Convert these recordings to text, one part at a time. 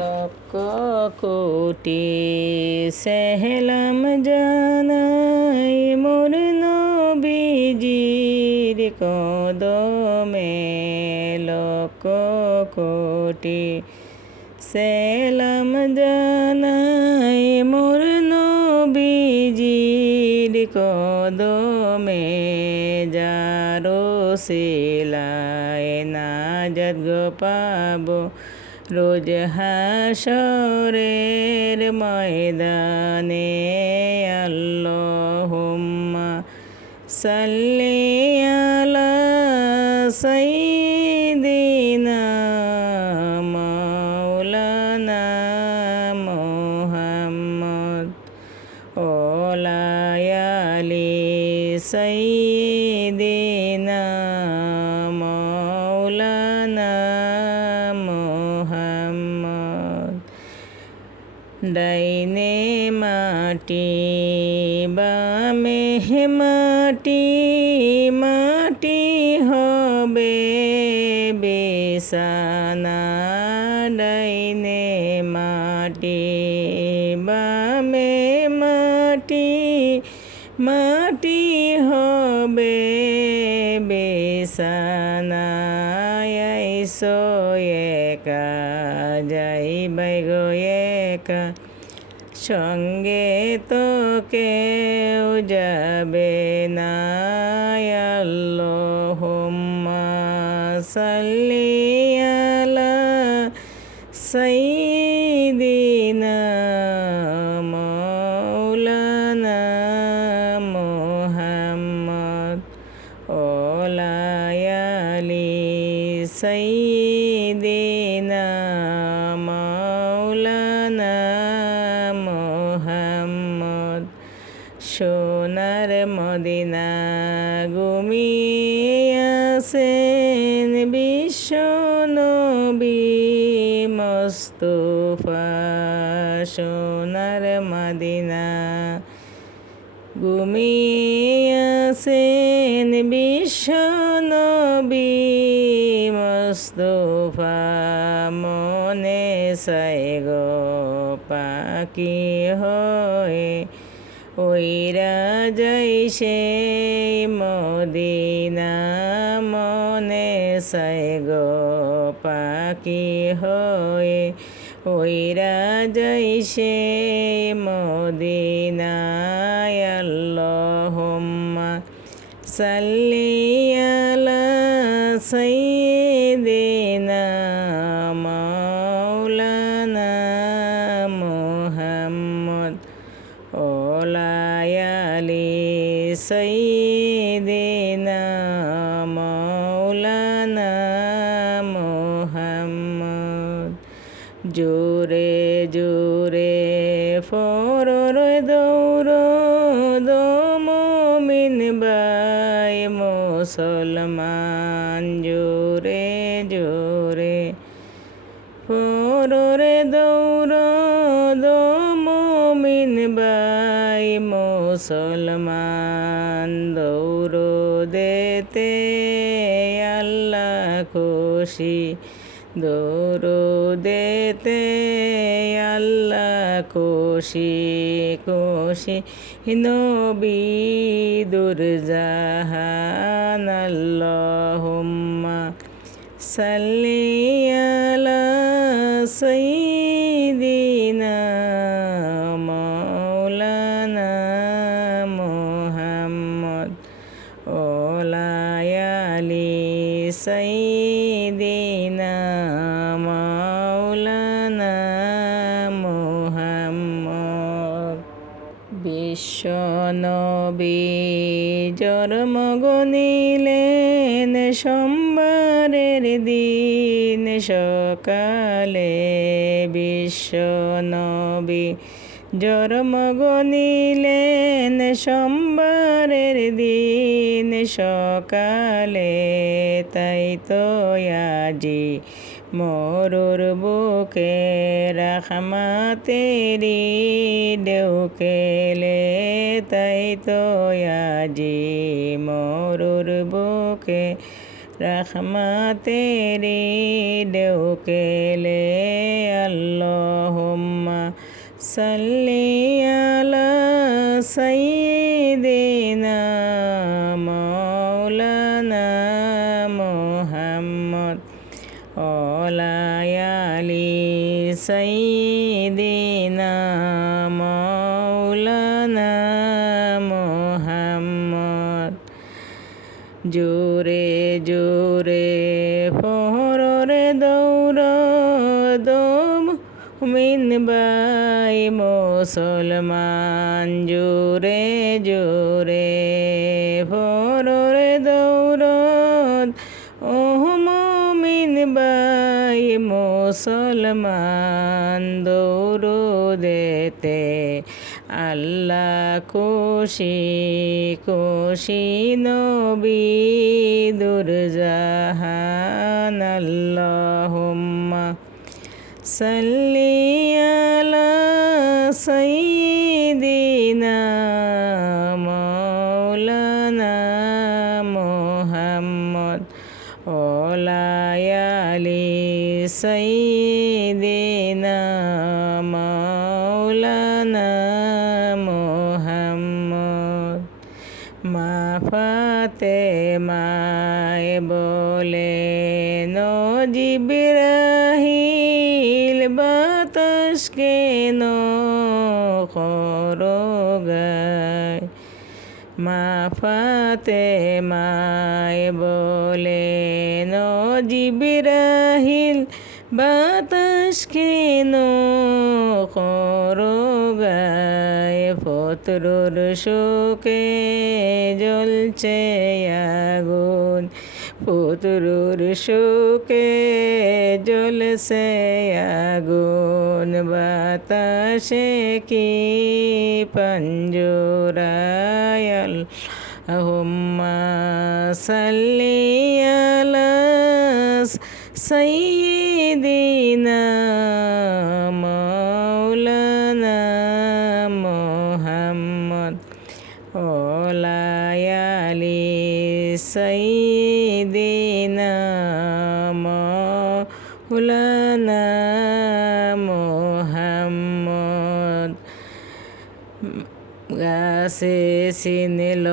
লক্ষ কোটি সেহলাম জানাই মোর নবীজির কদমে। লক্ষ কোটি সেলাম জানাই মোর নবীজির কদমে। যারো সিলায় নাজাত গো পাবো রোজ হাশরের ময়দানে। আল্লাহুম্মা সাল্লি আলা সাইয়্যিদিনা মাওলানা মুহাম্মদ ওয়ালা আলি সাইয়্যিদিনা মাওলানা মুহাম্মদ। ডাইনে মাটি বামে মাটি, মাটি হবে বিছানা। ডাইনে মাটি বামে মাটি, মাটি হবে বিছানা। আইসো একা যাইবাই গো একা, সঙ্গে তো কেউ যাবে না। আল্লাহুম্মা সাল্লি আলা সাইয়্যিদিনা মাওলানা মুহাম্মদ ওয়ালা আলি সাইয়্যিদিনা মাওলানা মুহাম্মদ। সোনার মদিনা ঘুমিয়ে আছেন বিশ্ব নবী মুস্তাফা। সোনার মদিনা ঘুমিয়ে আছেন বিশ্ব নবী মুস্তাফা। মনে চায় গো পাখি হয়ে ওইরা যাই সেই মদিনা। মনে চায় গো পাখি হয়ে ওইরা যাই সেই মদিনা। আল্লাহুম্মা সাল্লি আলা সাইয়্যিদিনা মাওলানা মুহাম্মদ ওয়ালা আলি সাইয়্যিদিনা মাওলানা মুহাম্মদ। জোরে জোরে ফরর দৌড় দো মুমিন ভাই মুসলমান। জোরে জোরে ফরর দৌড় দো মুমিন ভাই মুসলমান। দৌড় দেতে আল্লাহ খুশি, দৌড় দেতে আল্লাহ খুশি। খুশি নবী দুরজাহান। আল্লাহুম্মা সাল্লি আলা সাইয়্যিদিনা মাওলানা মুহাম্মদ ওয়ালা আলি সাইয়্যিদিনা মাওলানা মুহাম্মদ। বিশ্ব নবী জন্মগ্রহণ সোমবারের দিন সকালে। বিশ্ব নবী জন্মগ্রহণ সোমবারের দিন সকালে। তাই তো আজি মরুর বুকে রাহমাতেরি ঢেউ খেলে। তাই তো আজি মরুর বুকে রাহমাতেরি ঢেউ খেলে। আল্লাহ সাল্লি আলা সাইয়্যিদিনা মাওলানা মুহাম্মদ ওয়ালা আলি সাইয়্যিদিনা মাওলানা মুহাম্মদ জোরে জোরে পহরে দৌড় দম মিনবাই মুসলমান জোরে জোরে পহরে দৌড় ও মিনবাই মুসলমান দৌড়েতে আল্লাহ খুশি খুশি নবী দুরজাহান আল্লাহুম্মা সাল্লি আলা সাইয়্যিদিনা মাওলানা মুহাম্মদ ওয়ালা আলি সাইয়্যিদিনা মাওলানা মুহাম্মদ মা ফাতেমায় বলেন জিবরাইল বাতাস কেন করো গায় মা ফাতেমায় বলেন জিবরাইল বাতাস কেন করো গায় পুত্রর শোকে জ্বলছে আগুন পুত্রর শোকে জ্বলছে আগুন বাতাসে কি পঞ্জরায় আল্লাহুম্মা সাল্লি আলা সাইয়্যিদিনা মাওলানা মুহাম্মদ ওয়ালা আলি সাইয়্যিদিনা মাওলানা মুহাম্মদ গাছে চিনিল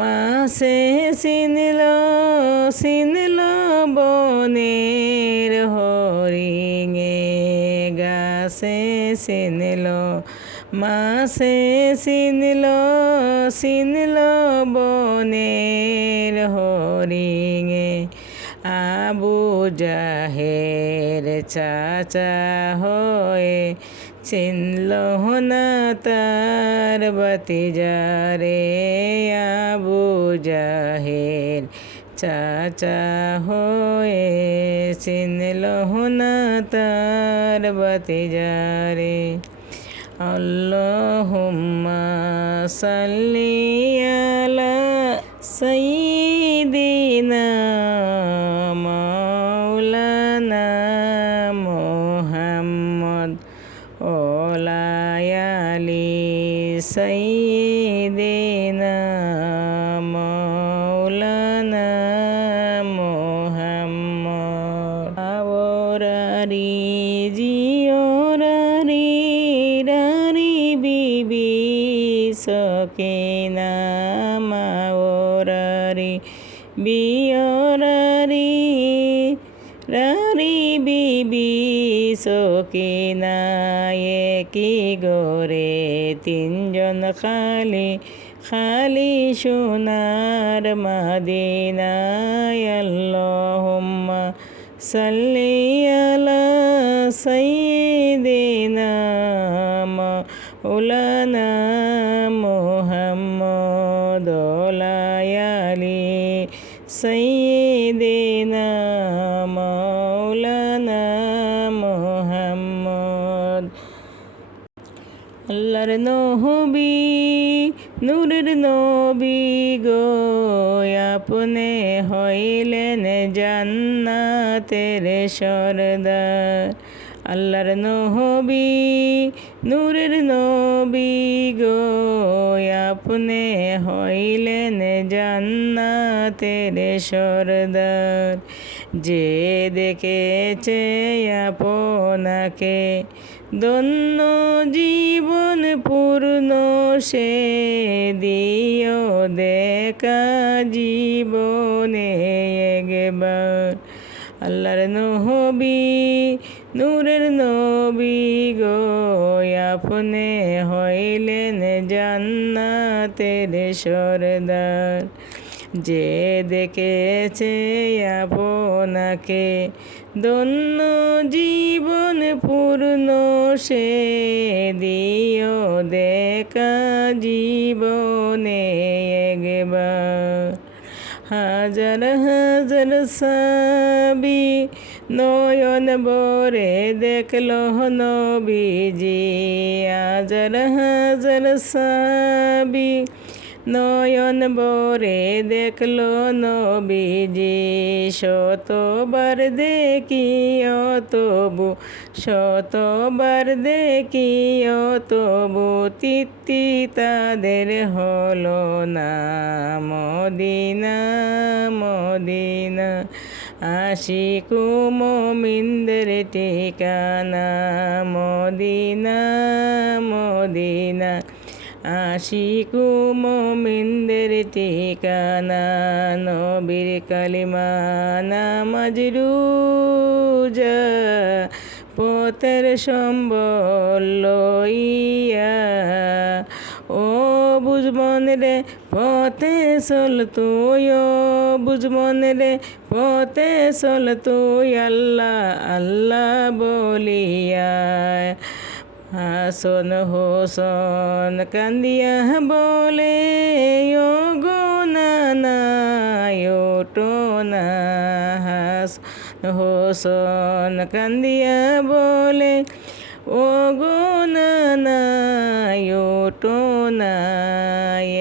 মাছে চিনিল চিনিল বনের হরিঙে গাছে চিনিল মাছে চিনিল চিনিল বনের হরিঙে আবু জাহের চাচা হয়ে চিনল না তার বাতিজারে আবু জাহের চাচা হয়ে চিনল না তার বাতিজারে আল্লাহুম্মা সাল্লি আলা সাইয়্যিদিনা মাওলানা মুহাম্মদ ওয়ালা আলি সাইয়্যিদিনা মাওলানা মুহাম্মদ আওরারি জিওরারি রারি বিবি সকিনা মাওরারি বিয়রারি রারি বিবি সকিনা কি গোরে তিনজন খালি খালি সোনার মদিনায় আল্লাহুম্মা সাল্লি আলা সাইয়্যিদিনা মাওলানা মুহাম্মদ ওয়ালা আলি সাইয়্যিদিনা মাওলানা মুহাম্মদ আল্লাহর নবী নূরের নবী গো আপনি হইলেন জান্নাতের সরদার আল্লাহর নবী নূরের নবী গো আপনি হইলেন জান্নাতের সরদার যে দেখেছে আপনাকে ধন্য জীবন পূর্ণ সে দিও দেখা জীবনে একবার। আল্লাহর নবী নূরের নবী গো আপনি হইলেন জান্নাতের সরদার। যে দেখেছে আপনাকে ধন্য জীবন পূর্ণ সে দিও দেখা জীবনে একবার। হাজার হাজার সাবি নয়ন ভরে দেখলো নবীজি। হাজার হাজার সাবি নয়ন ভরে দেখলো নবীজি। শতবার দেখিও তবু শতবার দেখিও তবু তৃপ্তি তাদের হলো না। মদিনা মদিনা আশিক মুমিনদের ঠিকানা। মদিনা মদিনা আশিক মুমিনদের ঠিকানা। নবীর কালিমা নামাজ রোজা পথের সম্বল লইয়া ও বুঝমন রে পথে চল তুই। ও বুঝমন রে পথে চল তুই আল্লাহ আল্লাহ বলিয়া। হাসন হোসন কান্দিয়া বলে ও গো নানা ওঠো না। হাসন হোসন কান্দিয়া বলে ও গো নানা ওঠো না।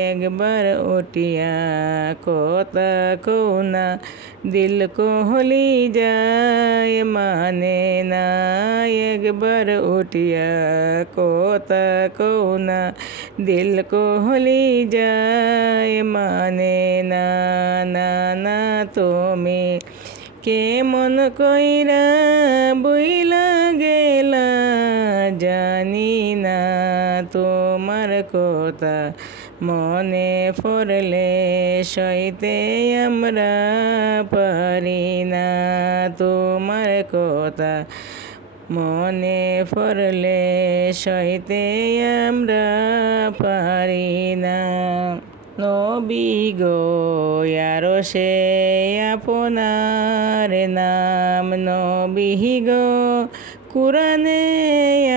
একবার উঠিয়া কথা কও না দিল কোহলি যায় মানে না। একবার উঠিয়া কথা কও না দিল কোহলি যায় মানে না। না তুমি কেমন কইরা বইলা গেলা জানি না। তোমার কথা মনে পড়লে সইতে আমরা পারি না। তোমার কথা মনে পড়লে সইতে আমরা পারি না। নবী গো আরশে আপনার নাম। নবী গো কুরআনে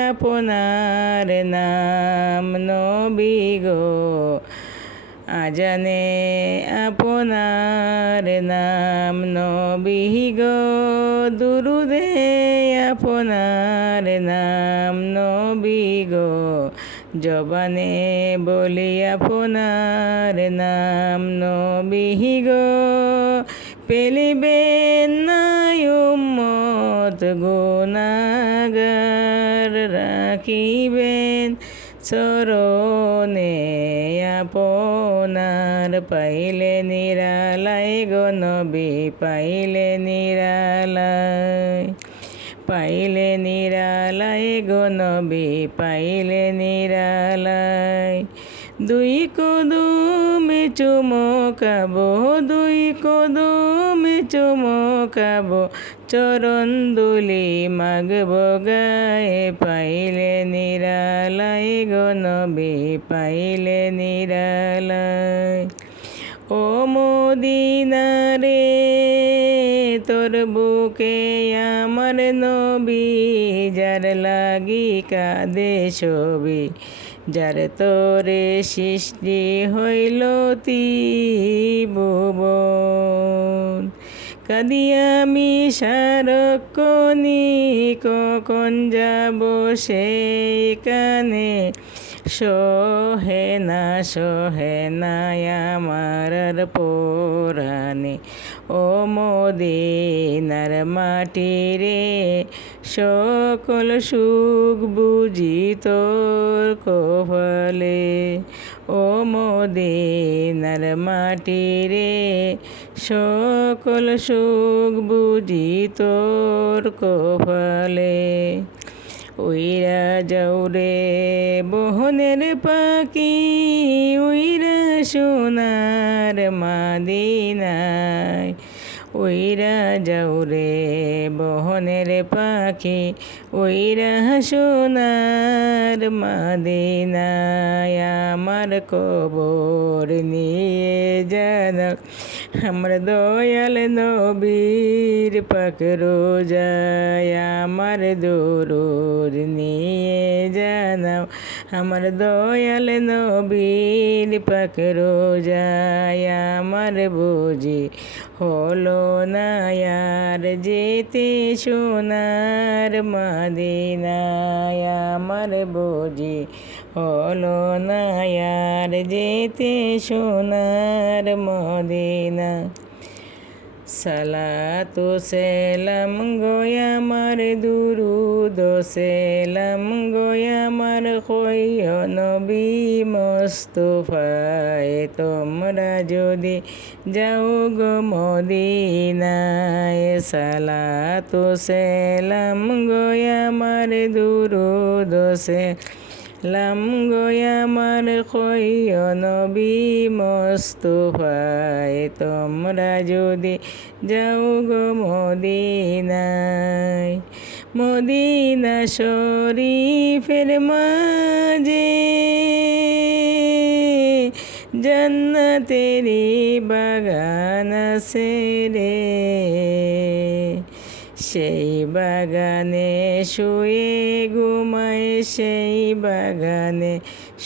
আপনার নাম। নবী গো আজানে আপনার নাম। নবী গো দুরুদে আপনার নাম। নবী গো জবানে বলি আপনার নাম। নবী গো পেলিবেন না উম্মত গুনাহগার রাখিবেন চরণে আপনার। পাইলে নিরালাই গো নবী পাইলে নিরালাই। পাইলে নিরালাই গো নবী পাইলে নিরালাই। দুই কদমে চুমকাবো দুই কদমে চুমকাবো চরণ দুলি মাগবো গায়ে। পাইলে নিরালাই গো নবী পাইলে নিরালাই। ও মদিনা রে তোর বুকে আমার নবী যার লাগি কাঁদে ছবি। যার তোরে সৃষ্টি হইল ত্রিভুবন। কাঁদি আমি সারাক্ষণি কখন যাব সেইখানে। সহে না আমার পরাণে। ও মদিনার মাটি রে সকল সুখ বুঝি তোর কপালে। ও মদিনার মাটি রে সকল সুখ বুঝি তোর কপালে। উইরা যাও রে বহনের পাখি, উইরা সোনার মাদিনায়। উইরা যাও রে বহনের পাখি, উইরা সোনার মাদিনায়। আমার কবর নিয়ে জানা আমার দয়াল নবীর পাক রোজায়। আমার দরুদ নিয়ে জানাও আমার দয়াল নবীর পাক রোজায়। আমার বুঝি হলো না আর যেতে সোনার মাদিনায়। আমার বুঝি হলো না আর যেতে সোনার মদিনা। সালাতু সেলাম গোয়া আমার দুরুদ সেলাম গোয়া আমার কইয় নবী মুস্তাফায়। তোমরা যদি যাও গো মদিনায়, সালাতু সেলাম গোয়া আমার দুরুদ সেলাম গোয়া আমার কইয় নবী মুস্তাফায়। তোমরা যদি যাও গো মদিনায়। মদিনা শরীফের মাঝে জান্নাতেরি বাগান আছে রে। সেই বাগানে শুয়ে ঘুমায়, সেই বাগানে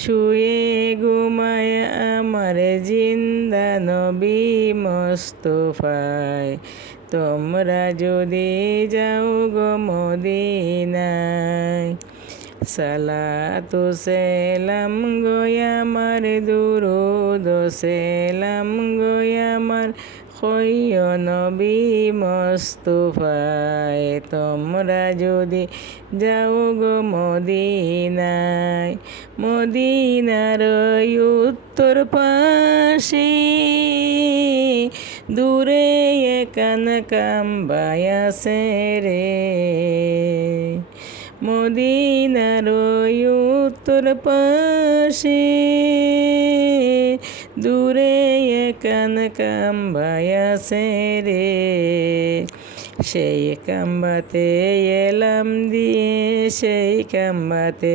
শুয়ে ঘুমায় আমার জিন্দা নবী মুস্তাফায়। তোমরা যদি যাও গো মদিনায়, সালাতু সেলাম গোয়া আমার দুরুদ সেলাম গোয়া আমার কইয় নবী মুস্তাফায়। তোমরা যদি যাও গো মদিনায়। মদিনার উত্তর পাশে দূরে একান কাম্বায় আছে রে। মদিনার উত্তর পাশে দূরে একান কাম্বায় আছে রে। সেই কাম্বাতে এলাম দিয়ে, সেই কাম্বাতে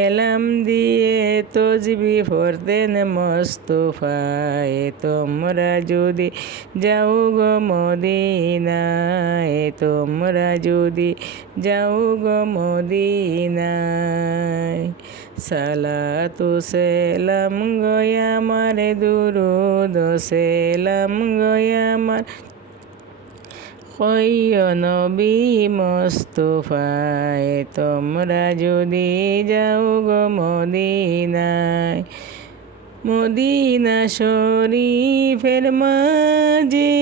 এলাম দিয়ে তসবিহ পড়তেন মুস্তাফায়। তোমরা যদি যাও গো মদিনায়, তোমরা যদি যাও গো মদিনায়। সালাতু সেলাম গোয়া আমার দুরুদ সেলাম গোয়া আমার কইয় নবী মুস্তাফায়। তোমরা যদি যাও গো মদিনায়। মদিনা শরীফের মাঝে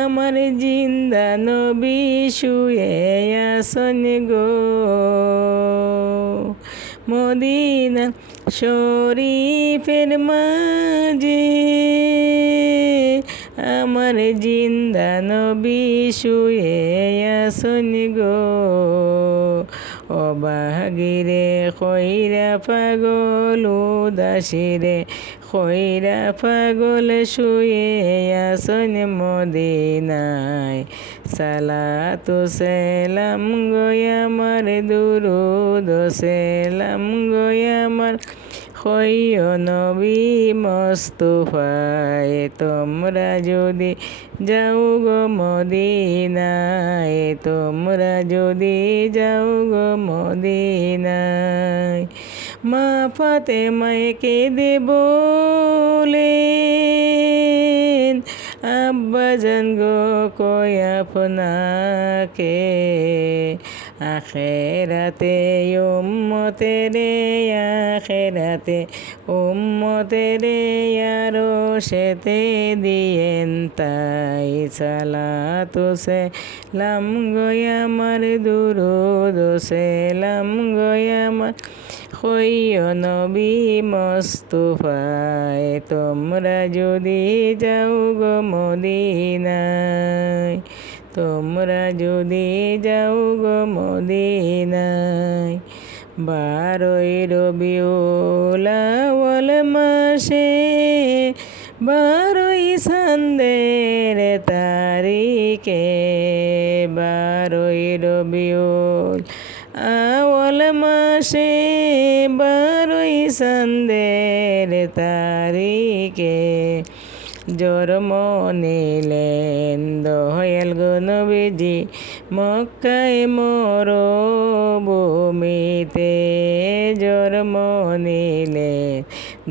আমার জিন্দা নবী শুয়ে আসন গো। মদিনা শরীফের মাঝে আমার জিন্দা নবী শুয়ে আসন গো। অবাগিরে কইরা পাগল উদাসীরে কইরা পাগল শুয়ে আসন মদিনায়। সালাতু সেলাম গোয়া আমার দুরুদ সেলাম গোয়া আমার কইয় নবী মুস্তাফায়। তোমরা যদি যাও গো মদিনায়, তোমরা যদি যাও গো মদিনায়। মা ফাতেমায় কেঁদে বলেন, আব্বাজান গো কই আপনাকে, আখেরাতে উম্মতেরে আখেরাতে উম্মতেরে আরো সেতে দিয়েন তাই। সালাতু সেলাম গোয়া আমার দুরুদ সেলাম গোয়া আমার হইও নবী মোস্তফায়, তোমরা যদি যাও গো মদিনায়, তোমরা যদি যাও গো মদিনায়। 12ই রবিউল আউয়াল মাসে 12ই চাঁদের তারিখে, 12ই রবিউল আউয়াল মাসে 12ই চাঁদের তারিখে জন্ম নিলেন দয়াল গো নবীজি মক্কায় মরুভূমিতে। জন্ম নিলেন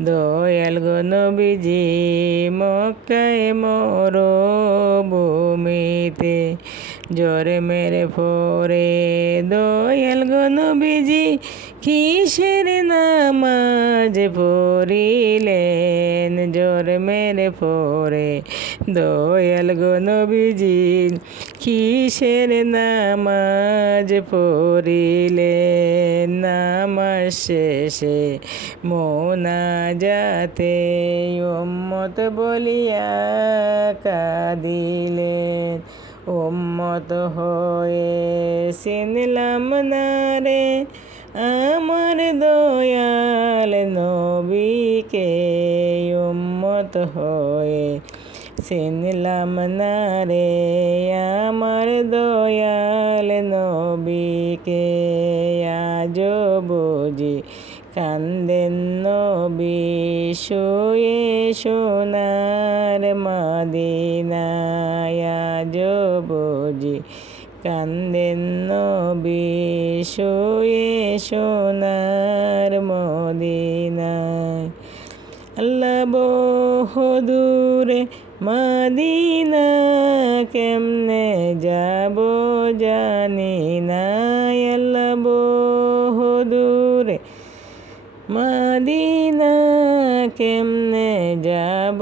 দয়াল গো নবীজি মক্কায় মরুভূমিতে। জন্মের পরে দয়াল গো নবীজি কিসের নামাজ পড়িলেন? জন্মের পরে দয়াল গো নবীজি কিসের নামাজ পড়িলেন? নামাজ শেষে মোনাজাতে উম্মত বলিয়া কাঁদিলেন। উম্মত হয়ে চিনলাম না রে আমার দয়াল নবীকে। উম্মত হয়ে চিনলাম না রে আমার দয়াল নবীকে। আজও বুঝি কান্দেন নবী শুয়ে সোনার মদিনায়। আজও বুঝি কান্দেন নবী শুয়ে সোনার মদিনায়। আল্লাহ বহুদূরে মদিনা কেমনে যাব জানি না। আল্লাহ বহুদূরে মদিনা কেমনে যাব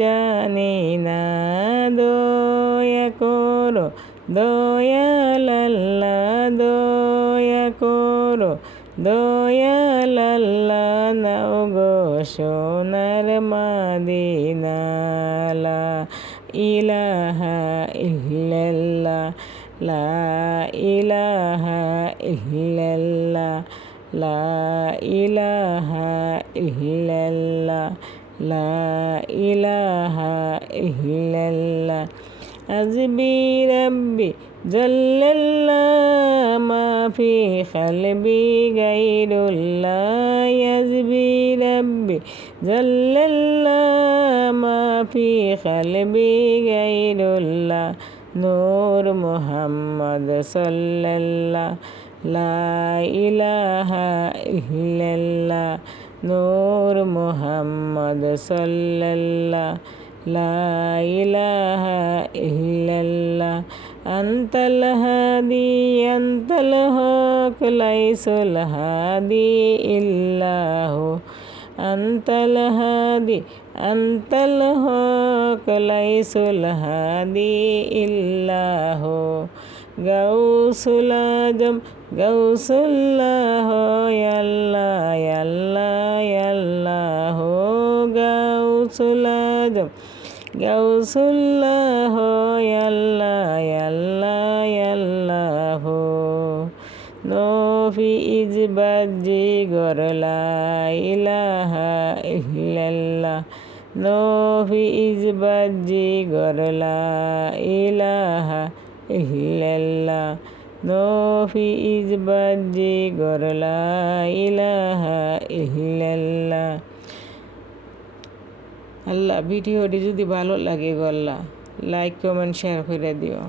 জানি না। দয়া করো দয়াল আল্লাহ, দয়া করো দয়াল আল্লাহ, নাও গো সোনার মদিনা। লা ইলাহা ইল্লাল্লাহ, লা ইলাহা ইল্লাল্লাহ, লা ইলাহা ইল্লাল্লাহ, লা ইলাহা ইল্লাল্লাহ। হাসবি রাব্বি জাল্লাল্লাহ মা ফি কলবি গায়রুল্লাহ। হাসবি রাব্বি জাল্লাল্লাহ মা ফি কলবি গায়রুল্লাহ। নূর মুহাম্মদ সাল্লাল্লাহ, লা ইলাহা ইল্লাল্লাহ। নূর মুহাম্মদ সাল্লাল্লাহ, লা ইলাহা ইল্লাল্লাহ। আনতাল হাদি আনতাল হক লাইসুল হাদি ইল্লাহু। আনতাল হাদি আনতাল হক লাইসুল হাদি ইল্লাহু। গাউসুল আজম গাউসুল্লাহ আল্লাহ আল্লাহ আল্লাহ। গাউসুল আজম গাউসুল্লাহ আল্লাহ আল্লাহ আল্লাহ। নফি ইজবাজি গর লা ইলাহা ইল্লাল্লাহ। নফি ইজবাজি গর লা ইলাহা ইল্লাল্লাহ। নফি ইজবাজি গর লা ইলাহা ইল্লাল্লাহ। আল্লাহ ভিডিওটি যদি ভালো লাগে গল্লা লাইক কমেন্ট শেয়ার করে দিও।